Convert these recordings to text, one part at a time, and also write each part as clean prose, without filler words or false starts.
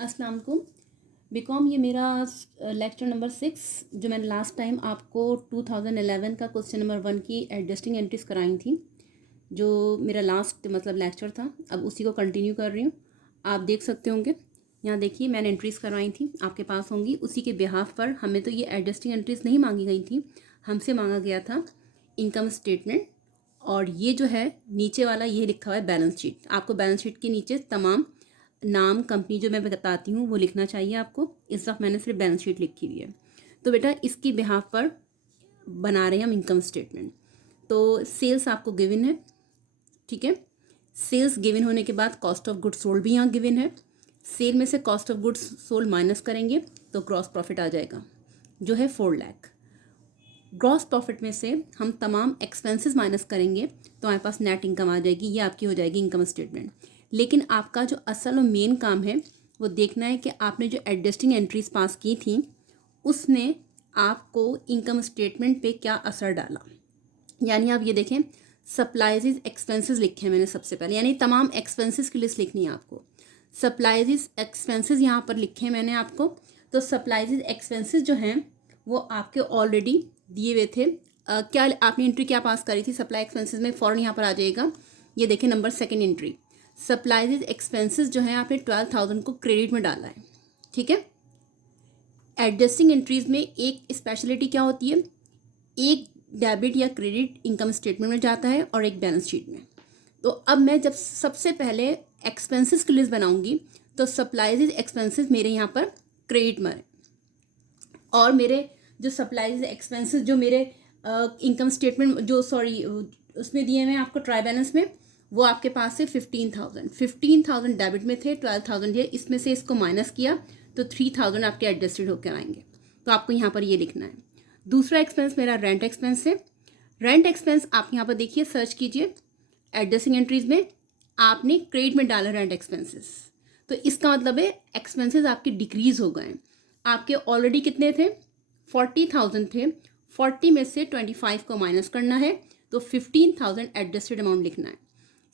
अस्सलाम वालेकुम। बीकॉम ये मेरा लेक्चर नंबर 6 जो मैंने लास्ट टाइम आपको 2011 का क्वेश्चन नंबर 1 की एडजस्टिंग एंट्रीज कराई थी, जो मेरा लास्ट मतलब लेक्चर था, अब उसी को कंटिन्यू कर रही हूँ। आप देख सकते होंगे, यहाँ देखिए मैंने एंट्रीज़ करवाई थी, आपके पास होंगी। उसी के बिहाफ पर हमें तो ये एडजस्टिंग एंट्रीज़ नहीं मांगी गई थी, हमसे मांगा गया था इनकम स्टेटमेंट। और ये जो है नीचे वाला ये लिखा हुआ है बैलेंस शीट। आपको बैलेंस शीट के नीचे तमाम नाम कंपनी जो मैं बताती हूँ वो लिखना चाहिए आपको। इस वक्त मैंने सिर्फ बैलेंस शीट लिखी हुई है। तो बेटा इसकी बिहाफ पर बना रहे हैं हम इनकम स्टेटमेंट। तो सेल्स आपको गिवन है, ठीक है। सेल्स गिवन होने के बाद कॉस्ट ऑफ गुड्स सोल्ड भी यहाँ गिवन है। सेल में से cost of goods sold minus करेंगे तो ग्रॉस प्रॉफिट आ जाएगा जो है 4 लाख। ग्रॉस प्रॉफिट में से हम तमाम एक्सपेंसेस माइनस करेंगे तो हमारे पास नेट इनकम आ जाएगी। ये आपकी हो जाएगी इनकम स्टेटमेंट। लेकिन आपका जो असल और मेन काम है वो देखना है कि आपने जो एडजस्टिंग एंट्रीज पास की थी उसने आपको इनकम स्टेटमेंट पे क्या असर डाला। यानी आप ये देखें, सप्लाईज एक्सपेंसेस लिखे हैं मैंने सबसे पहले, यानी तमाम एक्सपेंसेस की लिस्ट लिखनी है आपको। सप्लाईज एक्सपेंसेस यहाँ पर लिखे हैं मैंने आपको। तो सप्लाईज एक्सपेंसेस जो हैं वो आपके ऑलरेडी दिए हुए थे। क्या आपने एंट्री क्या पास करी थी सप्लाई एक्सपेंसेस में, फ़ौरन यहाँ पर आ जाएगा। ये देखें नंबर 2 एंट्री, सप्लाईज एक्सपेंसेस जो है आपने 12,000 को क्रेडिट में डाला है, ठीक है। एडजस्टिंग एंट्रीज में एक स्पेशलिटी क्या होती है, एक डेबिट या क्रेडिट इनकम स्टेटमेंट में जाता है और एक बैलेंस शीट में। तो अब मैं जब सबसे पहले एक्सपेंसेस की लिस्ट बनाऊंगी तो सप्लाईज एक्सपेंसेस मेरे यहाँ पर क्रेडिट में है, और मेरे जो सप्लाईज एक्सपेंसेस जो मेरे इनकम स्टेटमेंट जो उसमें दिए हुए आपको ट्राई बैलेंस में, वो आपके पास से 15,000 डेबिट में थे, 12,000 ये इसमें से इसको माइनस किया तो 3,000 आपके एडजस्टेड होकर आएंगे। तो आपको यहाँ पर ये लिखना है। दूसरा एक्सपेंस मेरा रेंट एक्सपेंस है। रेंट एक्सपेंस आप यहाँ पर देखिए, सर्च कीजिए एडजस्टिंग एंट्रीज में, आपने क्रेडिट में डाला रेंट एक्सपेंसेस। तो इसका मतलब है एक्सपेंसेस आपके डिक्रीज हो गए। आपके ऑलरेडी कितने थे, 40,000 थे, 40 में से 25 को माइनस करना है तो 15,000 एडजस्टेड अमाउंट लिखना है।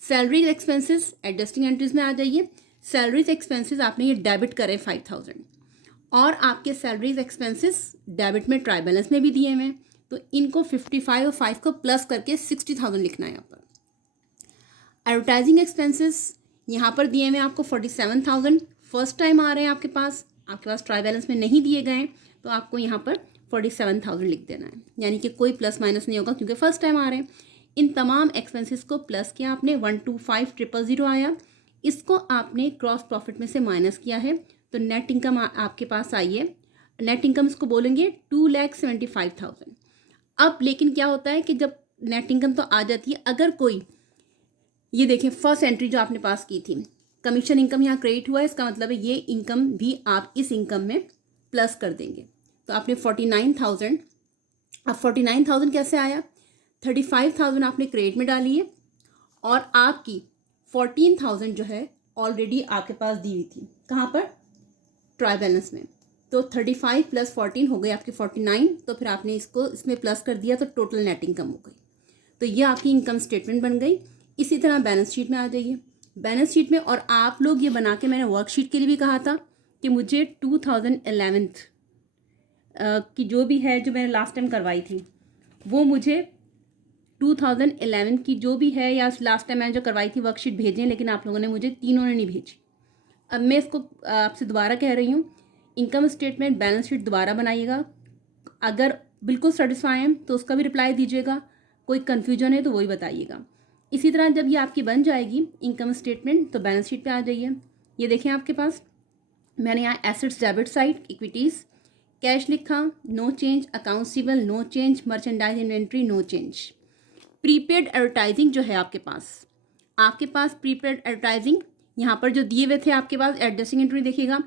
सैलरीज एक्सपेंसेस एडजस्टिंग एंट्रीज में आ जाइए। सैलरीज एक्सपेंसेस आपने ये डेबिट करे 5,000, और आपके सैलरीज एक्सपेंसेस डेबिट में ट्राई बैलेंस में भी दिए हुए हैं, तो इनको 55 और 5 को प्लस करके 60,000 लिखना है यहाँ पर। एडवर्टाइजिंग एक्सपेंसेस यहाँ पर दिए हुए आपको 47,000, फर्स्ट टाइम आ रहे हैं आपके पास ट्राई बैलेंस में नहीं दिए गए, तो आपको यहाँ पर 47,000 लिख देना है, यानी कि कोई प्लस माइनस नहीं होगा क्योंकि फर्स्ट टाइम आ रहे हैं। इन तमाम एक्सपेंसेस को प्लस किया आपने, 125,000 आया, इसको आपने क्रॉस प्रॉफिट में से माइनस किया है तो नेट इनकम आपके पास आई है। नेट इनकम इसको बोलेंगे 2,75,000। अब लेकिन क्या होता है कि जब नेट इनकम तो आ जाती है, अगर कोई ये देखें फर्स्ट एंट्री जो आपने पास की थी, कमीशन इनकम यहाँ क्रेडिट हुआ है, इसका मतलब है ये इनकम भी आप इस इनकम में प्लस कर देंगे। तो आपने 49,000, अब 49,000 कैसे आया, 35,000 आपने क्रेडिट में डाली है और आपकी 14,000 जो है ऑलरेडी आपके पास दी हुई थी, कहाँ पर, ट्राई बैलेंस में। तो 35 प्लस 14 हो गई आपकी 49, तो फिर आपने इसको इसमें प्लस कर दिया तो टोटल नेट इनकम हो गई। तो ये आपकी इनकम स्टेटमेंट बन गई। इसी तरह बैलेंस शीट में आ जाइए। बैलेंस शीट में, और आप लोग ये बना के, मैंने वर्कशीट के लिए भी कहा था कि मुझे 2011 की जो भी है जो मैंने लास्ट टाइम करवाई थी वो मुझे 2011 की जो भी है या लास्ट टाइम मैंने जो करवाई थी वर्कशीट भेजें, लेकिन आप लोगों ने मुझे तीनों ने नहीं भेजी। अब मैं इसको आपसे दोबारा कह रही हूँ, इनकम स्टेटमेंट बैलेंस शीट दोबारा बनाइएगा। अगर बिल्कुल सेटिस्फाई हैं तो उसका भी रिप्लाई दीजिएगा, कोई कन्फ्यूजन है तो वही बताइएगा। इसी तरह जब ये आपकी बन जाएगी इनकम स्टेटमेंट तो बैलेंस शीट पे आ जाइए। ये देखें आपके पास मैंने यहाँ assets debit side equities cash लिखा, no change, accounts receivable no change, merchandise inventory no change. Prepaid advertising जो है आपके पास प्रीपेड एडवर्टाइजिंग यहाँ पर जो दिए हुए थे आपके पास एडजस्टिंग एंट्री देखिएगा,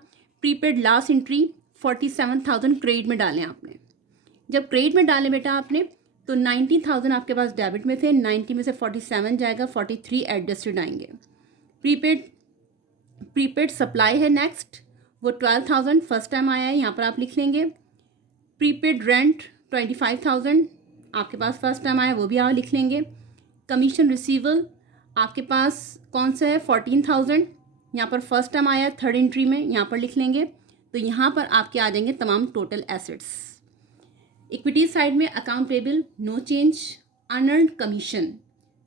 प्रीपेड लास्ट एंट्री 47,000 क्रेडिट में डालें आपने। जब क्रेडिट में डालें बेटा आपने तो 90,000 आपके पास डेबिट में थे, 90 में से 47 जाएगा, 43 एडजस्टेड आएंगे। प्रीपेड सप्लाई है नेक्स्ट, वो 12,000 फर्स्ट टाइम आया है, यहाँ पर आप लिख लेंगे। प्रीपेड रेंट 25,000 आपके पास फर्स्ट टाइम आया, वो भी आप लिख लेंगे। कमीशन रिसीवेबल आपके पास कौन सा है, 14,000, यहाँ पर फर्स्ट टाइम आया, थर्ड एंट्री में यहाँ पर लिख लेंगे, तो यहाँ पर आपके आ जाएंगे तमाम टोटल एसेट्स। इक्विटी साइड में account payable no change, unearned commission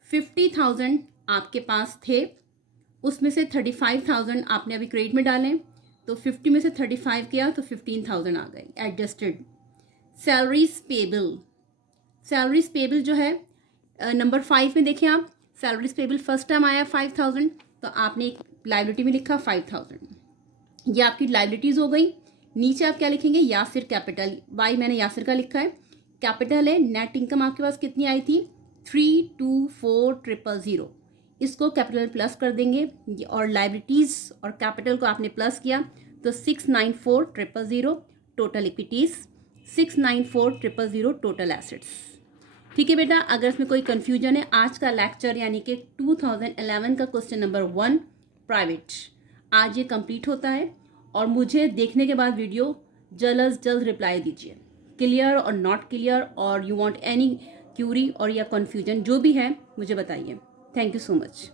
50,000 आपके पास थे, उसमें से 35,000 आपने अभी क्रेडिट में डालें, तो 50 में से 35 किया तो 15,000 आ गए adjusted. Salaries payable, salaries payable जो है नंबर 5 में देखें आप, सैलरीज पेबल फर्स्ट टाइम आया 5,000, तो आपने एक लाइबिलिटी में लिखा 5,000, ये आपकी लाइबिलिटीज़ हो गई। नीचे आप क्या लिखेंगे, यासिर कैपिटल, वाई मैंने यासिर का लिखा है, कैपिटल है, नेट इनकम आपके पास कितनी आई थी 324,000, इसको कैपिटल प्लस कर देंगे, और लाइबिलिटीज़ और कैपिटल को आपने प्लस किया तो 694,000 टोटल इक्विटीज़, 694,000 टोटल एसेट्स। ठीक है बेटा, अगर इसमें कोई कन्फ्यूजन है, आज का लेक्चर यानी कि 2011 का क्वेश्चन नंबर 1 प्राइवेट आज ये कंप्लीट होता है, और मुझे देखने के बाद वीडियो जल्द अज जल्द रिप्लाई दीजिए, क्लियर और नॉट क्लियर, और यू वांट एनी क्यूरी और या कन्फ्यूजन जो भी है मुझे बताइए। Thank you so much.